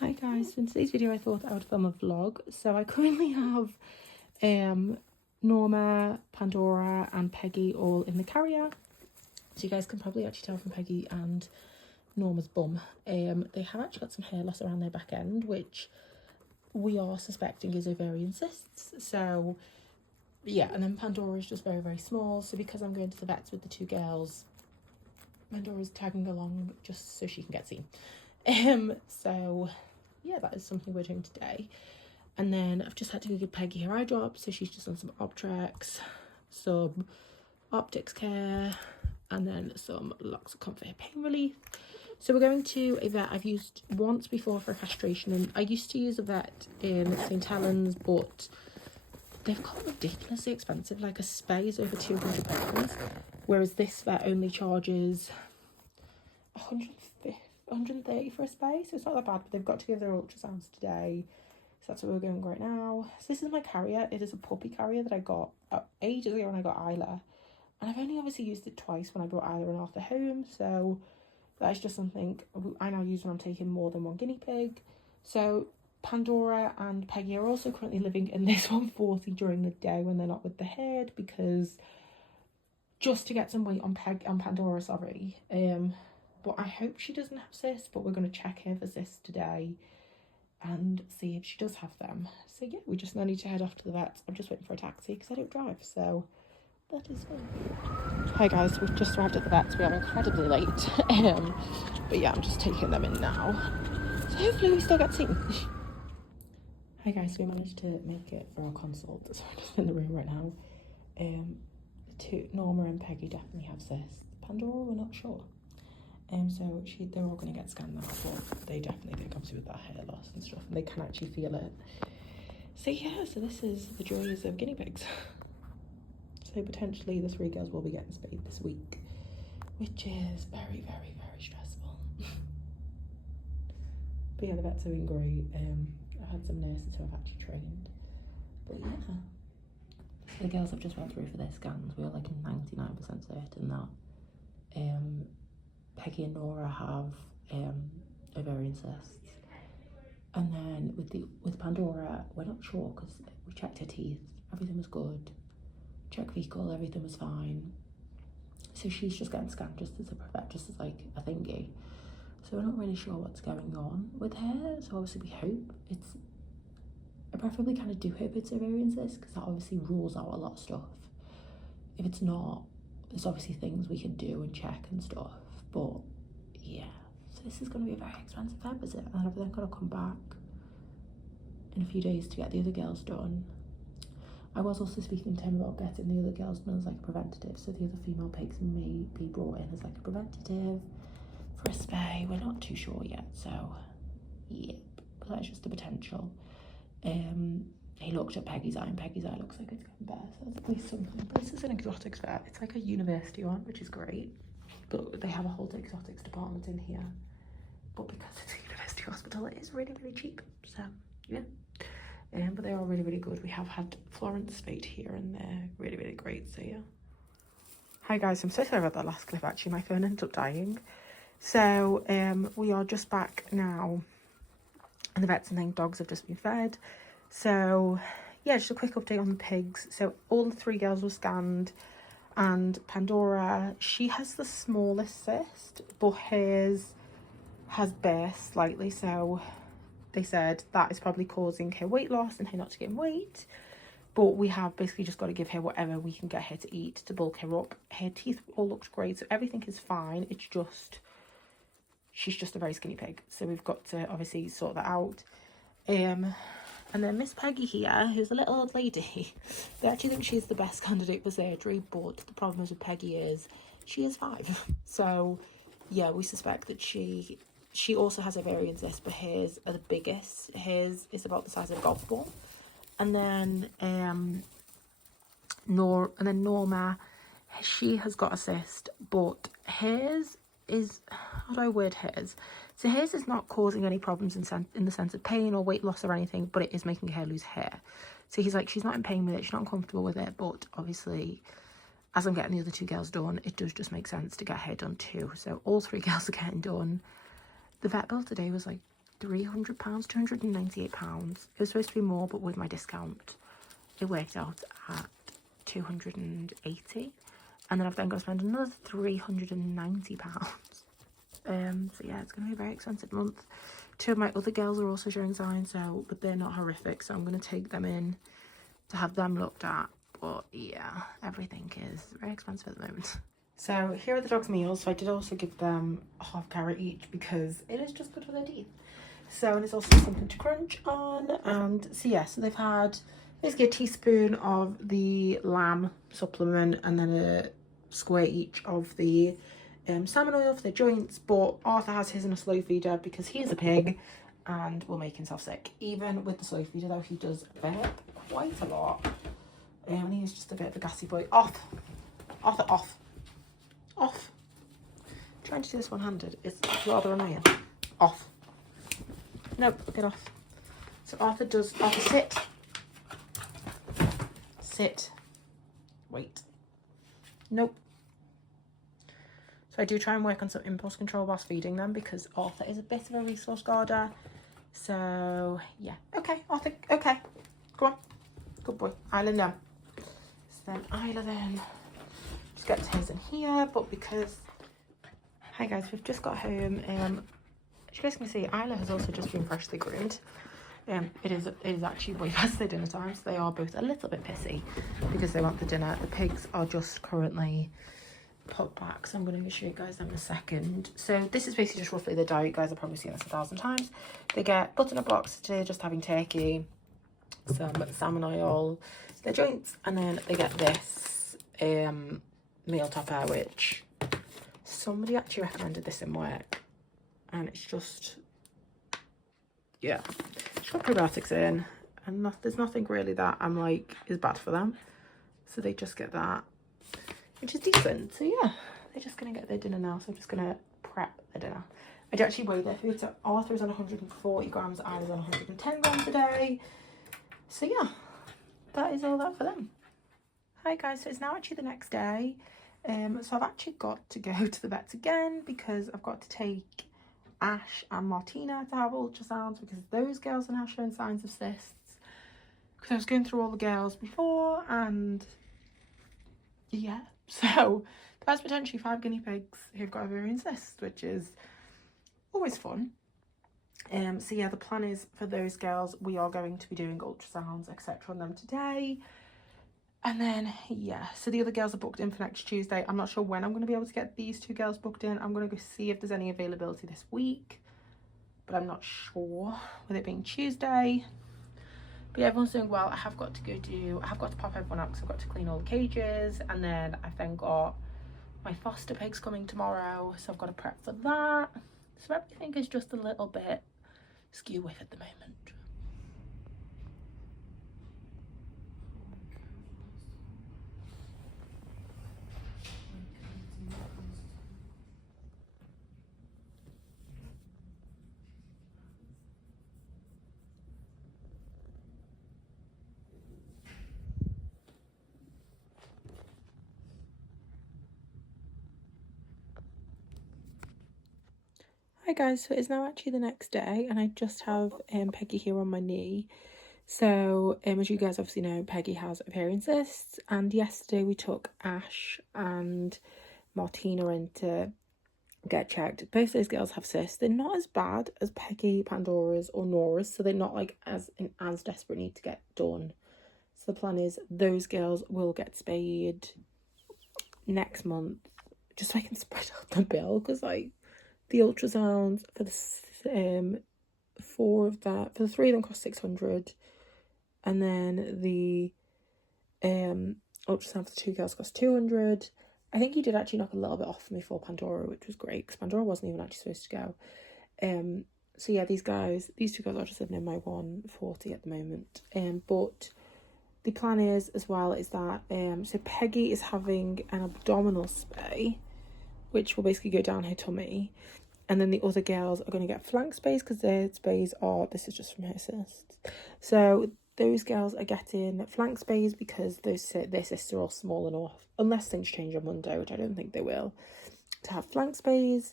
Hi guys, so in today's video I thought I would film a vlog. So I currently have Norma, Pandora and Peggy all in the carrier. So you guys can probably actually tell from Peggy and Norma's bum. They have actually got some hair loss around their back end, which we are suspecting is ovarian cysts. So yeah, and then Pandora is just very, very small. So because I'm going to the vets with the two girls, Pandora's tagging along just so she can get seen. So yeah, that is something we're doing today. And then I've just had to go give Peggy her eye drops, so she's just done some Optrex, some optics care, and then some lots of comfort pain relief. So we're going to a vet I've used once before for castration, and I used to use a vet in St Helens, but they've got ridiculously expensive. Like a spay is over £200, whereas this vet only charges 130 for a spay, so it's not that bad. But they've got to give their ultrasounds today, so that's where we're going right now. So this is my carrier. It is a puppy carrier that I got ages ago when I got Isla, and I've only obviously used it twice when I brought Isla and Arthur home, so that is just something I now use when I'm taking more than one guinea pig. So Pandora and Peggy are also currently living in this 140 during the day when they're not with the herd, because just to get some weight on Pandora, sorry. But I hope she doesn't have cysts, but we're going to check her for cysts today and see if she does have them. So yeah, we just now need to head off to the vets. I'm just waiting for a taxi because I don't drive, so that is fun. Hi guys, we've just arrived at the vets. We are incredibly late. But yeah, I'm just taking them in now. So hopefully we still get seen. Hi guys, we managed to make it for our consult. So I'm just in the room right now. Norma and Peggy definitely have cysts. Pandora, we're not sure. So they're all going to get scanned now, but they definitely think, obviously with that hair loss and stuff, and they can actually feel it. So yeah, so this is the joys of guinea pigs. So potentially the 3 girls will be getting spayed this week, which is very, very, very stressful. But yeah, the vets have been great. I've had some nurses who have actually trained. But yeah, the girls have just went through for their scans. We are like 99% certain that Peggy and Nora have ovarian cysts, and then with Pandora, we're not sure because we checked her teeth, everything was good. Checked fecal, everything was fine. So she's just getting scanned just as like a thingy. So we're not really sure what's going on with her. So obviously we hope I preferably kind of do hope it's ovarian cyst, because that obviously rules out a lot of stuff. If it's not, there's obviously things we can do and check and stuff. But yeah, so this is going to be a very expensive vet visit, and I've then got to come back in a few days to get the other girls done. I was also speaking to him about getting the other girls done as like a preventative, so the other female pigs may be brought in as like a preventative for a spay. We're not too sure yet, so yep, but that's just a potential. He looked at Peggy's eye, and Peggy's eye looks like it's getting better, so that's at least something. But this is an exotics vet. It's like a university one, which is great, but they have a whole exotics department in here. But because it's a university hospital, it is really, really cheap. So yeah, but they are really, really good. We have had Florence spayed here, and they're really, really great. So yeah. Hi guys, I'm so sorry about that last clip. Actually, my phone ended up dying. So we are just back now, and the vets and then dogs have just been fed. So yeah, just a quick update on the pigs. So all the 3 girls were scanned, and Pandora, she has the smallest cyst, but hers has burst slightly, so they said that is probably causing her weight loss and her not to gain weight. But we have basically just got to give her whatever we can get her to eat to bulk her up. Her teeth all looked great, so everything is fine. It's just, she's just a very skinny pig, so we've got to obviously sort that out. And then Miss Peggy here, who's a little old lady, they actually think she's the best candidate for surgery, but the problem is with Peggy is she is 5. So yeah, we suspect that she also has ovarian cysts, but hers are the biggest. Hers is about the size of a golf ball. And then Norma, she has got a cyst, but hers is, how do I word hers? So hers is not causing any problems in the sense of pain or weight loss or anything, but it is making her lose hair. So he's like, she's not in pain with it, she's not uncomfortable with it, but obviously as I'm getting the other 2 girls done, it does just make sense to get her done too. So all 3 girls are getting done. The vet bill today was like £300, £298. It was supposed to be more, but with my discount, it worked out at 280. And then I've then got to spend another £390. So yeah, it's going to be a very expensive month. 2 of my other girls are also showing signs, but they're not horrific, so I'm going to take them in to have them looked at. But yeah, everything is very expensive at the moment. So here are the dogs' meals. So I did also give them a half carrot each because it is just good for their teeth. So, and it's also something to crunch on. And so yeah, so they've had basically a teaspoon of the lamb supplement and then a square each of the salmon oil for their joints. But Arthur has his in a slow feeder because he is a pig and will make himself sick. Even with the slow feeder though, he does burp quite a lot. And he is just a bit of a gassy boy. Off! Arthur, off! Off! Trying to do this one-handed is rather annoying. Off! Nope, get off. So Arthur sit. Sit. Wait. Nope. So I do try and work on some impulse control whilst feeding them because Arthur is a bit of a resource guarder. So yeah. Okay, Arthur, okay. Go on. Good boy. Isla, no. So then Isla then just gets his in here, but because hi guys, we've just got home. As you guys can see, Isla has also just been freshly groomed. It is actually way past their dinner time, so they are both a little bit pissy because they want the dinner. The pigs are just currently put back, so I'm going to show you guys them in a second. So this is basically just roughly the diet. You guys have probably seen this 1,000 times. They get butternut box today, just having turkey, some salmon oil, their joints, and then they get this meal topper, which somebody actually recommended this in work, and it's just, yeah, it's got probiotics in, and there's nothing really that I'm like is bad for them, so they just get that, which is decent. So yeah, they're just gonna get their dinner now, so I'm just gonna prep their dinner. I do actually weigh their food, so Arthur's on 140 grams, Isla's on 110 grams a day. So yeah, that is all that for them. Hi guys, so it's now actually the next day. So I've actually got to go to the vets again because I've got to take Ash and Martina to have ultrasounds because those girls are now showing signs of cysts. Because I was going through all the girls before, and yeah, so there's potentially 5 guinea pigs who've got ovarian cysts, which is always fun. So yeah, the plan is for those girls, we are going to be doing ultrasounds, etc. on them today. And then, yeah, so the other girls are booked in for next Tuesday. I'm not sure when I'm going to be able to get these 2 girls booked in. I'm going to go see if there's any availability this week, but I'm not sure with it being Tuesday. But yeah, everyone's doing well. I have got to pop everyone out because I've got to clean all the cages. And then I've then got my foster pigs coming tomorrow, so I've got to prep for that. So everything is just a little bit skew with at the moment. Hi guys, so it's now actually the next day and I just have Peggy here on my knee. So as you guys obviously know, Peggy has ovarian cysts, and yesterday we took Ash and Martina in to get checked. Both those girls have cysts. They're not as bad as Peggy, Pandora's or Nora's, so they're not like in as desperate need to get done. So the plan is those girls will get spayed next month, just so I can spread out the bill, because like the ultrasounds for the 4 of that, for the 3 of them cost 600, and then the ultrasound for the 2 girls cost 200. I think he did actually knock a little bit off for me for Pandora, which was great because Pandora wasn't even actually supposed to go. So yeah, these 2 girls are just living in my 140 at the moment. But the plan is as well is that so Peggy is having an abdominal spay, which will basically go down her tummy, and then the other girls are going to get flank spays because their spays are, this is just from her cysts. So those girls are getting flank spays because their cysts are all small enough, unless things change on Monday, which I don't think they will, to have flank spays.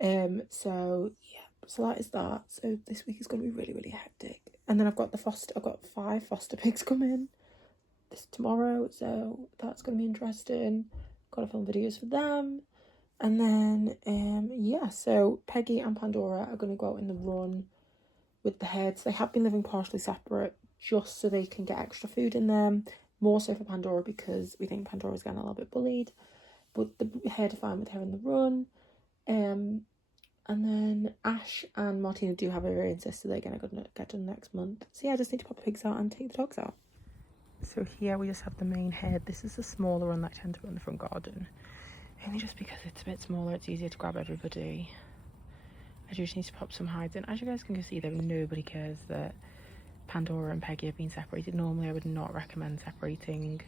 So yeah, so that is that. So this week is going to be really, really hectic. And then I've got 5 foster pigs coming this tomorrow, so that's going to be interesting. Got to film videos for them. And then, yeah, so Peggy and Pandora are going to go out in the run with the heads. They have been living partially separate just so they can get extra food in them. More so for Pandora because we think Pandora's getting a little bit bullied. But the head are fine with her in the run. And then Ash and Martina do have a variant sister they're going to get done next month. So yeah, I just need to pop the pigs out and take the dogs out. So here we just have the main head. This is the smaller one that I tend to put in the front garden. Only just because it's a bit smaller, it's easier to grab everybody. I just need to pop some hides in. As you guys can see, though, nobody cares that Pandora and Peggy have been separated. Normally, I would not recommend separating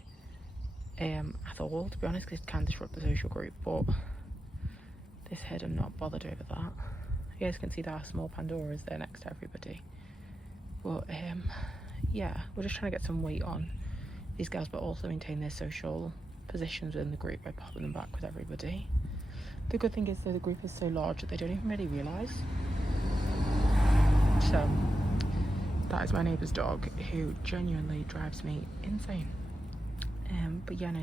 at all, to be honest, because it can disrupt the social group. But this head, I'm not bothered over that. You guys can see that our small Pandora is there next to everybody. But yeah, we're just trying to get some weight on these girls, but also maintain their social positions within the group by popping them back with everybody. The good thing is, though, the group is so large that they don't even really realise. So that is my neighbour's dog, who genuinely drives me insane. But yeah, no,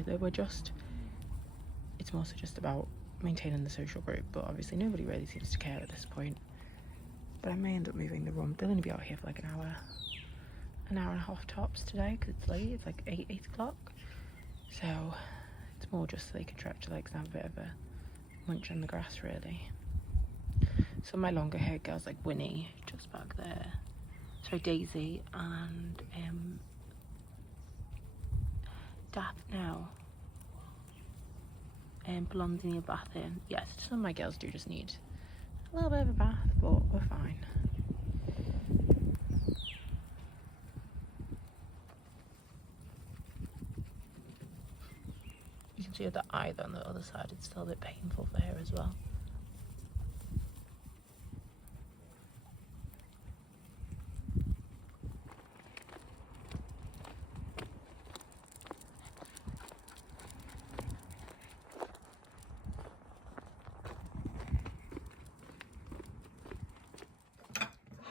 it's more so just about maintaining the social group, but obviously nobody really seems to care at this point. But I may end up moving the room. They'll only be out here for like an hour and a half tops today, because it's late. It's like 8 o'clock. So it's more just so they can stretch their legs and have a bit of a munch on the grass, really. So my longer haired girls like Winnie, just back there. Sorry, Daisy and Daft now. Blondie need a bath in. Yes, some of my girls do just need a little bit of a bath, but we're fine. You can see the eye though on the other side, it's still a bit painful for her as well.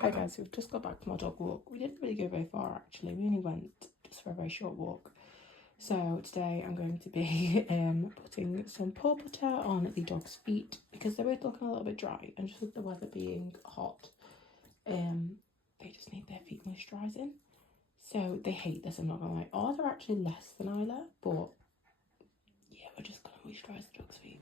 Hi guys, we've just got back from our dog walk. We didn't really go very far actually, we only went just for a very short walk. So today I'm going to be putting some paw butter on the dog's feet because they're both looking a little bit dry, and just with the weather being hot, they just need their feet moisturising. So they hate this, I'm not gonna lie. Ours are actually less than Isla, but yeah, we're just gonna moisturise the dog's feet.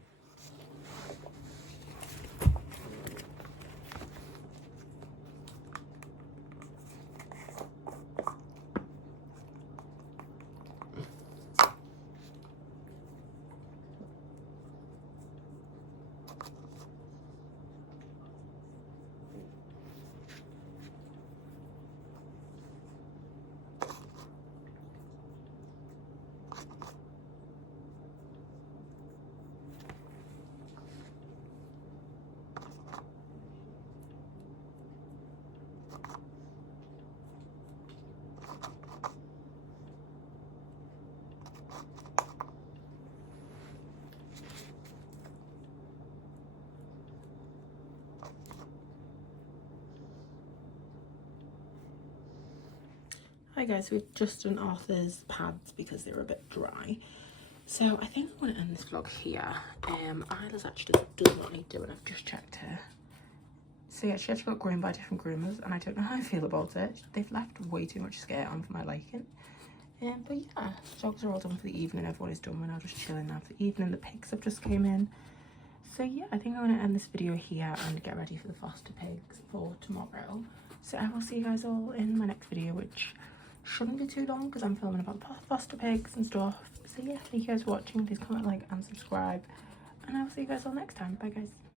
Hi guys, we've just done Arthur's pads because they were a bit dry. So I think I'm going to end this vlog here. Isla's actually does not need doing, I've just checked her. So yeah, she actually got groomed by different groomers and I don't know how I feel about it. They've left way too much skirt on for my liking. But yeah, dogs are all done for the evening, everyone is done. We're now just chilling now for the evening. The pigs have just came in. So yeah, I think I'm going to end this video here and get ready for the foster pigs for tomorrow. So I will see you guys all in my next video, which shouldn't be too long because I'm filming about the foster pigs and stuff. So yeah, thank you guys for watching. Please comment, like and subscribe, and I will see you guys all next time. Bye guys.